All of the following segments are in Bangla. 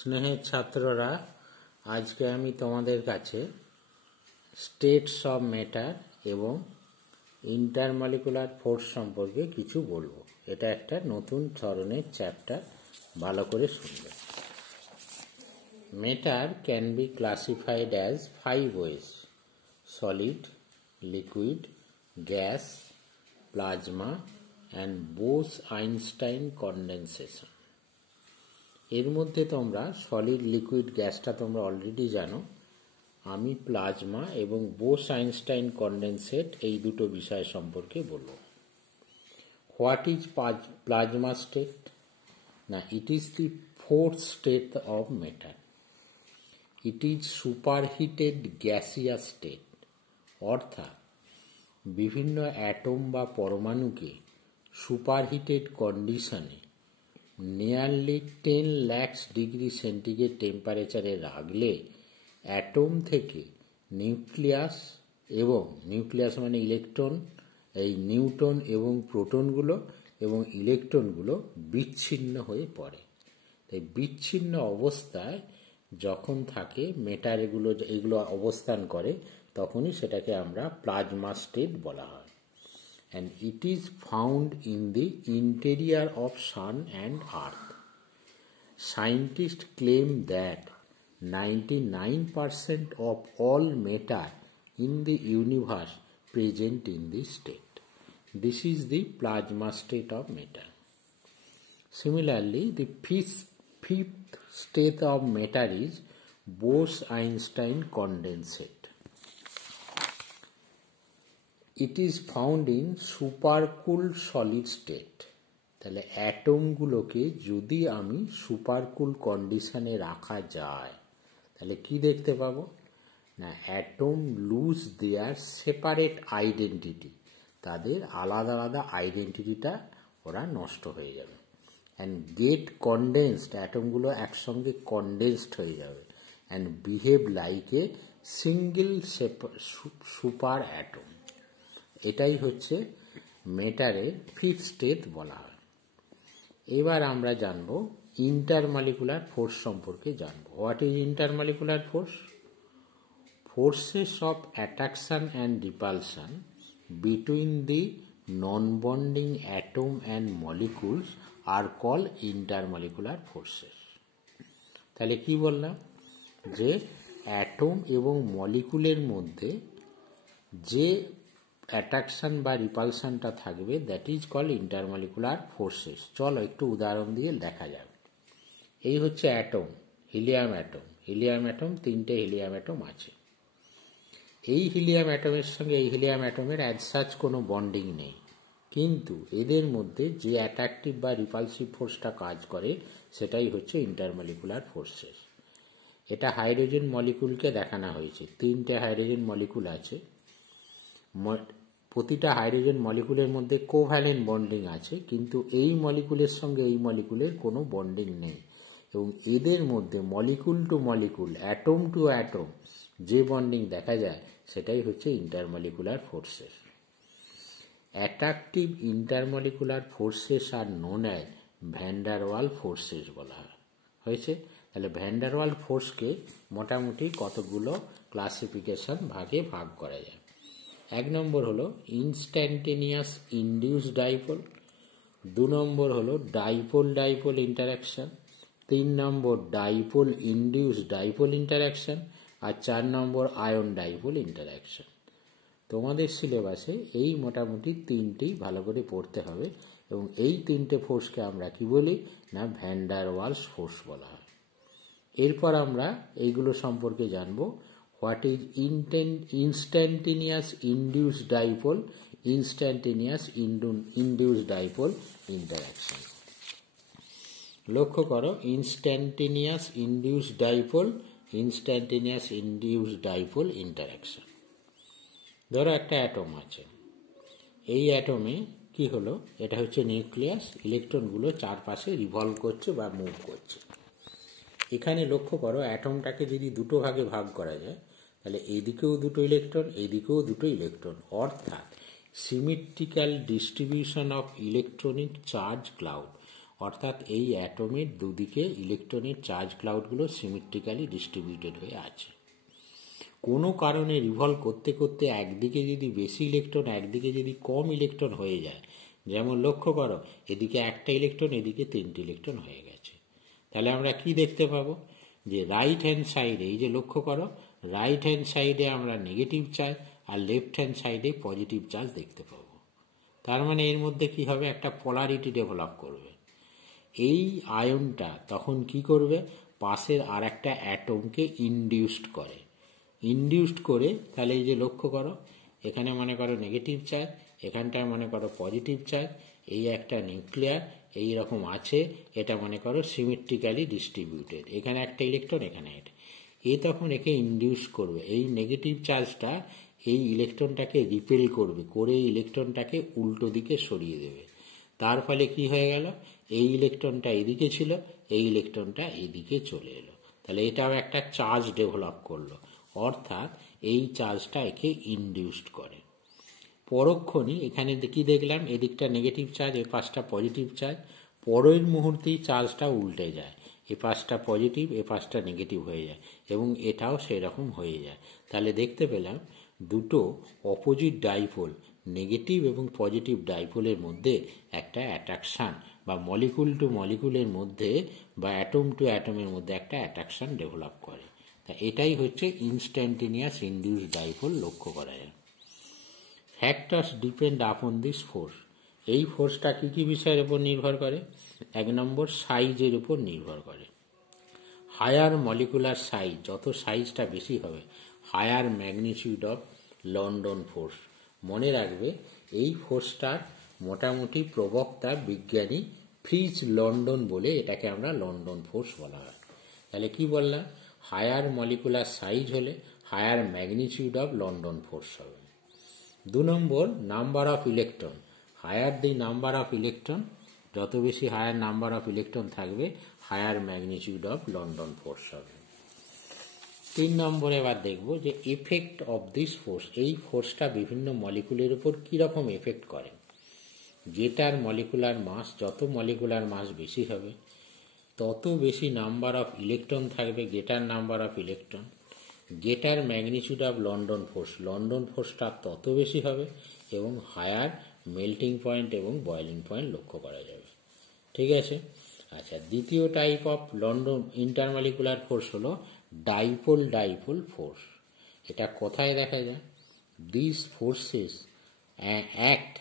স্নেহের ছাত্ররা, আজকে আমি তোমাদের কাছে স্টেটস অফ ম্যাটার এবং ইন্টারমলিকুলার ফোর্স সম্পর্কে কিছু বলবো। এটা একটা নতুন ধরনের চ্যাপ্টার, ভালো করে শুনবে। Matter can be classified as 5 ways: solid, liquid, gas, plasma and Bose Einstein condensation. এর মধ্যে তোমরা সলিড, লিকুইড, গ্যাসটা তোমরা অলরেডি জানো। আমি প্লাজমা এবং বোস-আইনস্টাইন কনডেনসেট এই দুটো বিষয় সম্পর্কে বলবো। What is plasma state? না, it is the fourth state of matter. It is superheated gaseous state, অর্থাৎ বিভিন্ন অ্যাটম বা পরমাণুকে সুপারহিটেড কন্ডিশনে নিয়ারলি 10 লাখ ডিগ্রি সেন্টিগ্রেড টেম্পারেচারে রাখলে অ্যাটম থেকে নিউক্লিয়াস মানে ইলেকট্রন, এই নিউট্রন এবং প্রোটনগুলো এবং ইলেকট্রনগুলো বিচ্ছিন্ন হয়ে পড়ে। তাই বিচ্ছিন্ন অবস্থায় যখন থাকে ম্যাটার, এগুলো অবস্থান করে, তখনই সেটাকে আমরা প্লাজমা স্টেট বলা হয়। And it is found in the interior of Sun and Earth. Scientists claim that 99% of all matter in the universe present in this state. This is the plasma state of matter. Similarly, the fifth state of matter is Bose-Einstein condensate. It is found in supercooled solid state. তাহলে অ্যাটমগুলোকে যদি আমি সুপারকুল কন্ডিশনে রাখা যায়, তাহলে কি দেখতে পাবো? না, অ্যাটম লুজ দেয়ার সেপারেট আইডেন্টিটি, তাদের আলাদা আলাদা আইডেন্টিটিটা ওরা নষ্ট হয়ে যাবে। অ্যান্ড গেট কনডেন্সড, অ্যাটমগুলো একসঙ্গে কনডেন্সড হয়ে যাবে। And behave like a single super atom. এটাই হচ্ছে ম্যাটারের ফিফথ স্টেট বলা হয়। এবার আমরা জানবো ইন্টারমলিকুলার ফোর্স সম্পর্কে জানবো। What is intermolecular force? Forces of attraction and repulsion between the non bonding atom and molecules are call intermolecular forces. তাহলে কি বললাম? যে অ্যাটম এবং মলিকুলের মধ্যে যে অ্যাট্রাকশন বা রিপালশনটা থাকবে, that is call intermolecular forces. চলো একটু উদাহরণ দিয়ে দেখা যাবে। এই হচ্ছে atom, helium atom. Helium atom, 3টে হিলিয়াম অ্যাটম আছে। এই হিলিয়াম অ্যাটমের সঙ্গে এই হিলিয়াম অ্যাটমের অ্যাজ সাচ কোনো বন্ডিং নেই, কিন্তু এদের মধ্যে যে অ্যাট্রাকটিভ বা রিপালসিভ ফোর্সটা কাজ করে, সেটাই হচ্ছে ইন্টারমলিকুলার ফোর্সেস। এটা হাইড্রোজেন মলিকুলকে দেখানো হয়েছে। 3টে হাইড্রোজেন মলিকুল আছে। প্রতিটা হাইড্রোজেন মলিকুলের মধ্যে কোভ্যালেন্ট বন্ডিং আছে, কিন্তু এই মলিকুলের সঙ্গে এই মলিকুলের কোনো বন্ডিং নেই। এবং এদের মধ্যে molecule to molecule, atom to atom যে বন্ডিং দেখা যায়, সেটাই হচ্ছে intermolecular forces. Attractive intermolecular forces are known as van der Waal forces বলা হয়েছে। তাহলে ভ্যান ডার ওয়াল ফোর্সকে মোটামুটি কতগুলো ক্লাসিফিকেশন ভাগে ভাগ করা যায়। 1 নম্বর হলো ইনস্ট্যান্টেনিয়াস ইনডিউস ডাইপোল, 2 নম্বর হলো ডাইপোল ডাইপোল ইন্টারাকশন, 3 নম্বর ডাইপোল ইনডিউস ডাইপোল ইন্টারাকশন, আর 4 নম্বর আয়ন ডাইপোল ইন্টারাকশন। তোমাদের সিলেবাসে এই মোটামুটি 3টি ভালো করে পড়তে হবে, এবং এই 3টে ফোর্সকে আমরা কি বলি? না, ভ্যান ডার ওয়ালস ফোর্স বলা হয়। এরপর আমরা এইগুলো সম্পর্কে জানবো। What is instantaneous induce dipole, instantaneous induce dipole interaction. লক্ষ্য করো, instantaneous induce dipole, instantaneous induce dipole interaction. ধরো একটা অ্যাটম আছে। এই অ্যাটমে কি হলো? এটা হচ্ছে নিউক্লিয়াস, ইলেকট্রনগুলো চারপাশে রিভলভ করছে বা মুভ করছে। এখানে লক্ষ্য করো, অ্যাটমটাকে যদি দুটো ভাগে ভাগ করা যায়, তাহলে এইদিকেও দুটো ইলেকট্রন, এইদিকেও দুটো ইলেকট্রন, অর্থাৎ symmetrical distribution of electronic charge cloud, অর্থাৎ এই অ্যাটমের দুদিকে ইলেকট্রনের চার্জ ক্লাউডগুলো সিমেট্রিক্যালি ডিস্ট্রিবিউটেড হয়ে আছে। কোনো কারণে রিভলভ করতে করতে একদিকে যদি বেশি ইলেকট্রন একদিকে যদি কম ইলেকট্রন হয়ে যায়, যেমন লক্ষ্য করো এদিকে একটা ইলেকট্রন এদিকে 3টে ইলেকট্রন হয়ে গেছে, তাহলে আমরা কি দেখতে পাবো যে রাইট হ্যান্ড সাইডে, এই যে লক্ষ্য করো রাইট হ্যান্ড সাইডে আমরা নেগেটিভ চার্জ আর লেফট হ্যান্ড সাইডে পজিটিভ চার্জ দেখতে পাবো। তার মানে এর মধ্যে কি হবে, একটা পোলারিটি ডেভেলপ করবে। এই আয়নটা তখন কি করবে, পাশের আর একটা অ্যাটমকে ইনডিউসড করে, তাহলে এই যে লক্ষ্য করো এখানে মনে করো নেগেটিভ চার্জ, এখানটায় মনে করো পজিটিভ চার্জ, এই একটা নিউক্লিয়ার এই রকম আছে, এটা মনে করো সিমেট্রিক্যালি ডিস্ট্রিবিউটেড, এখানে একটা ইলেকট্রন এখানে এটা, এ তখন একে ইনডিউস করবে, এই নেগেটিভ চার্জটা এই ইলেকট্রনটাকে রিপেল করবে, করে ইলেকট্রনটাকে উল্টো দিকে সরিয়ে দেবে। তার ফলে কি হয়ে গেল, এই ইলেকট্রনটা এদিকে ছিল, এই ইলেকট্রনটা এইদিকে চলে এলো, তাহলে এটাও একটা চার্জ ডেভেলপ করলো, অর্থাৎ এই চার্জটা একে ইনডিউসড করে। পরক্ষণই এখানে কি দেখলাম, এদিকটা নেগেটিভ চার্জ এ পাশটা পজিটিভ চার্জ, পরের মুহূর্তেই চার্জটা উল্টে যায়, এ পাশটা পজিটিভ এ পাশটা নেগেটিভ হয়ে যায় এবং এটাও সেই রকম হয়ে যায়। তাহলে দেখতে পেলাম দুটো অপোজিট ডাইপোল, নেগেটিভ এবং পজিটিভ ডাইপোলের মধ্যে একটা অ্যাট্রাকশান বা মলিকুল টু মলিকুলের মধ্যে বা অ্যাটম টু অ্যাটমের মধ্যে একটা অ্যাট্রাকশান ডেভেলপ করে। তা এটাই হচ্ছে ইনস্ট্যান্টেনিয়াস ইনডিউসড ডাইপোল লক্ষ্য করা যায়। ফ্যাক্টরস ডিপেন্ড আপন দিস ফোর্স, এই ফোর্সটা কী কী বিষয়ের উপর নির্ভর করে, 1 নম্বর সাইজের উপর নির্ভর করে। হায়ার মলিকুলার সাইজ, যত সাইজটা বেশি হবে higher magnitude of London force. মনে রাখবে এই ফোর্সটার মোটামুটি প্রবক্তা বিজ্ঞানী ফ্রিজ লন্ডন বলে, এটাকে আমরা লন্ডন ফোর্স বলা হয়। তাহলে কি বললাম, হায়ার মলিকুলার সাইজ হলে higher magnitude of London force হবে। 2 নম্বর number of electron, higher the number of electron, যত বেশি হায়ার নাম্বার অফ ইলেকট্রন থাকবে higher magnitude of London force হবে। 3 নম্বরে এবার দেখব যে এফেক্ট অফ দিস ফোর্স, এই ফোর্সটা বিভিন্ন মলিকুলের উপর কীরকম এফেক্ট করে। যেটার মলিকুলার মাস, যত মলিকুলার মাস বেশি হবে তত বেশি নাম্বার অফ ইলেকট্রন থাকবে, greater number of electron, greater magnitude of London force, London ফোর্সটা তত বেশি হবে এবং হায়ার মেল্টিং পয়েন্ট এবং বয়েলিং পয়েন্ট লক্ষ্য করা যাবে। ঠিক আছে, আচ্ছা দ্বিতীয় type of London intermolecular force হলো ডাইপোল ফোর্স। এটা কোথায় দেখা যায়, this forces act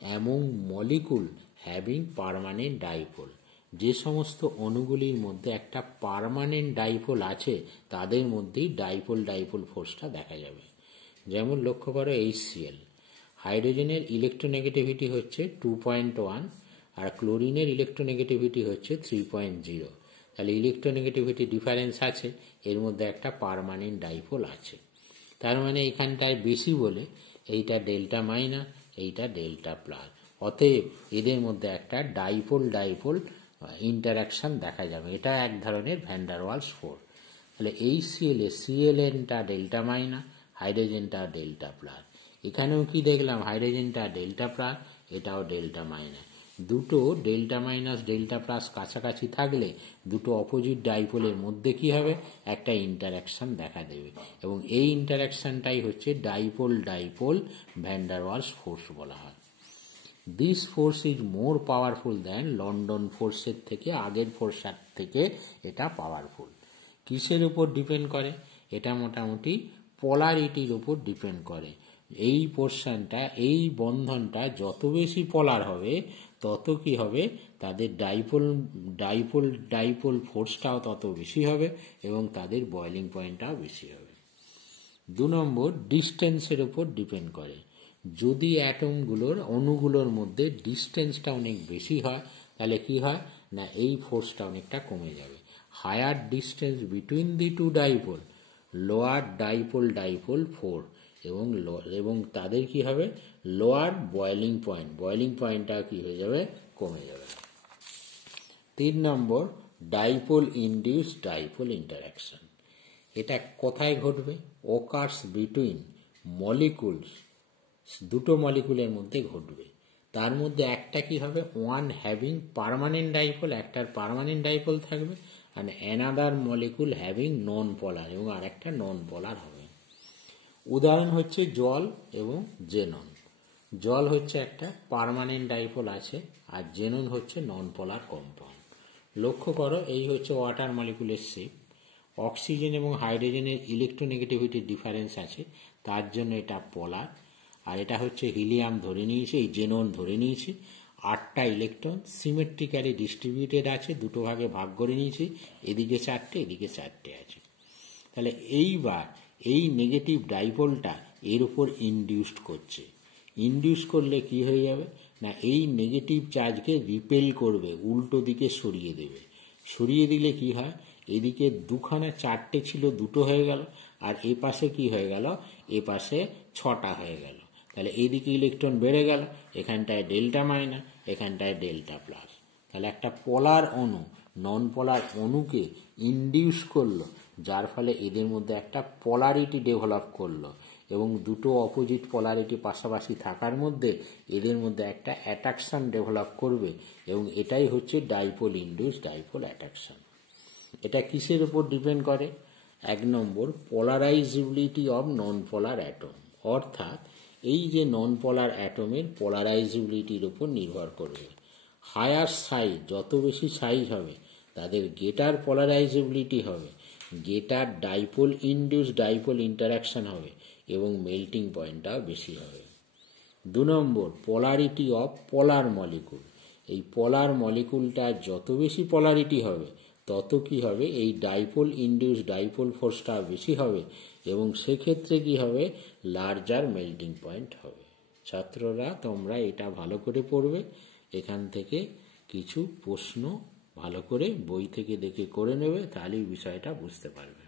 among molecule having permanent dipole, যে সমস্ত অণুগুলির মধ্যে একটা পার্মানেন্ট ডাইপোল আছে তাদের মধ্যেই ডাইপোল ফোর্সটা দেখা যাবে। যেমন লক্ষ্য করো HCl, হাইড্রোজেনের ইলেকট্রোনেগেটিভিটি হচ্ছে 2.1 আর ক্লোরিনের ইলেকট্রোনেগেটিভিটি হচ্ছে 3.0, তাহলে ইলেকট্রোনেগেটিভিটি ডিফারেন্স আছে, এর মধ্যে একটা পার্মানেন্ট ডাইপোল আছে। তার মানে এখানটায় বেশি বলে এইটা ডেল্টা মাইনাস, এইটা ডেল্টা প্লাস, অতএব এদের মধ্যে একটা ডাইপোল ইন্টারাকশন দেখা যাবে, এটা এক ধরনের ভ্যান ডার ওয়ালস ফোর্স। তাহলে HCl এ CLNটা ডেল্টা মাইনাস, হাইড্রোজেনটা ডেল্টা প্লাস, এখানেও কি দেখলাম হাইড্রোজেনটা ডেল্টা প্লাস, এটাও ডেল্টা মাইনাস। দুটো ডেল্টা মাইনাস ডেল্টা প্লাস কাছাকাছি থাকলে দুটো অপোজিট ডাইপোলের মধ্যে কি হবে, একটা ইন্টারাকশন দেখা দেবে এবং এই ইন্টারাকশনটাই হচ্ছে dipole van der Waals force বলা হয়। This force is more powerful than London ফোর্সের থেকে, আগের ফোর্সের থেকে এটা পাওয়ারফুল। কিসের উপর ডিপেন্ড করে, এটা মোটামুটি পোলারিটির উপর ডিপেন্ড করে। এই পোর্শনটা, এই বন্ধনটা যত বেশি পোলার হবে তত কি হবে, তাদের ডাইপোল ফোর্সটাও তত বেশি হবে এবং তাদের বয়েলিং পয়েন্টটাও বেশি হবে। 2 নম্বর ডিস্টেন্সের উপর ডিপেন্ড করে। যদি অ্যাটমগুলোর অণুগুলোর মধ্যে ডিস্টেন্সটা অনেক বেশি হয় তাহলে কি হয় না, এই ফোর্সটা অনেকটা কমে যাবে। Higher distance between the two dipole, lower dipole force এবং তাদের কি হবে, লোয়ার বয়েলিং পয়েন্টটা কি হয়ে যাবে, কমে যাবে। 3 নম্বর ডাইপোল ইনডিউসড ডাইপোল ইন্টারাকশন, এটা কোথায় ঘটবে, ওকার্স বিটুইন মলিকুলস, দুটো মলিকুলের মধ্যে ঘটবে। তার মধ্যে একটা কি হবে, ওয়ান হ্যাভিং পার্মানেন্ট ডাইপোল, একটার পার্মানেন্ট ডাইপোল থাকবে, আর অ্যানাদার মলিকুল হ্যাভিং নন পোলার, এবং আর একটা নন পোলার হবে। উদাহরণ হচ্ছে জল এবং জেনন। জল হচ্ছে একটা পার্মানেন্ট ডাইপোল আছে, আর জেনন হচ্ছে নন পোলার কম্পাউন্ড। লক্ষ্য করো, এই হচ্ছে ওয়াটার মলিকুলের শেপ। অক্সিজেন এবং হাইড্রোজেনের ইলেকট্রোনেগেটিভিটির ডিফারেন্স আছে, তার জন্য এটা পোলার। আর এটা হচ্ছে হিলিয়াম ধরে নিয়েছে, এই জেনন ধরে নিয়েছে। 8টা ইলেকট্রন সিমেট্রিক্যালি ডিস্ট্রিবিউটেড আছে, দুটো ভাগে ভাগ করে নিয়েছি, এদিকে 4টে এদিকে 4টে আছে। তাহলে এইবার এই নেগেটিভ ডাইপোলটা এর উপর ইনডিউসড করছে। ইনডিউস করলে কি হয়ে যাবে না, এই নেগেটিভ চার্জকে রিপেল করবে, উল্টো দিকে সরিয়ে দেবে। সরিয়ে দিলে কি হয়, এদিকে দুখানা 4টে ছিল, দুটো হয়ে গেল, আর এ পাশে কি হয়ে গেল, এ পাশে 6টা হয়ে গেল। তাহলে এইদিকে ইলেকট্রন বেড়ে গেল, এখানটায় ডেল্টা মাইনাস, এখানটায় ডেল্টা প্লাস। তাহলে একটা পোলার অণু নন পোলার অণুকে ইনডিউস করলো, যার ফলে এদের মধ্যে একটা পোলারিটি ডেভেলপ করলো, এবং দুটো অপোজিট পোলারিটি পাশাপাশি থাকার মধ্যে এদের মধ্যে একটা অ্যাট্রাকশন ডেভেলপ করবে, এবং এটাই হচ্ছে ডাইপোল ইনডিউস ডাইপোল অ্যাট্রাকশন। এটা কিসের উপর ডিপেন্ড করে? 1 নম্বর, পোলারাইজেবিলিটি অফ নন পোলার অ্যাটম, অর্থাৎ এই যে নন পোলার অ্যাটমের পোলারাইজেবিলিটির উপর নির্ভর করবে। হায়ার সাইজ, যত বেশি সাইজ হবে তাদের গেটার পোলারাইজেবিলিটি হবে, গেটার ডাইপোল ইনডিউস ডাইপোল ইন্টারাকশন হবে, এবং মেল্টিং পয়েন্টটাও বেশি হবে। 2 নম্বর, পোলারিটি অফ পোলার মলিকুল। এই পোলার মলিকুলটা যত বেশি পোলারিটি হবে তত কি হবে, এই ডাইপোল ইনডিউস ডাইপোল ফোর্সটা বেশি হবে, এবং সেক্ষেত্রে কি হবে, লার্জার মেল্টিং পয়েন্ট হবে। ছাত্ররা তোমরা এটা ভালো করে পড়বে, এখান থেকে কিছু প্রশ্ন ভালো করে বই থেকে দেখে করে নেবে, তাহলেই বিষয়টা বুঝতে পারবে।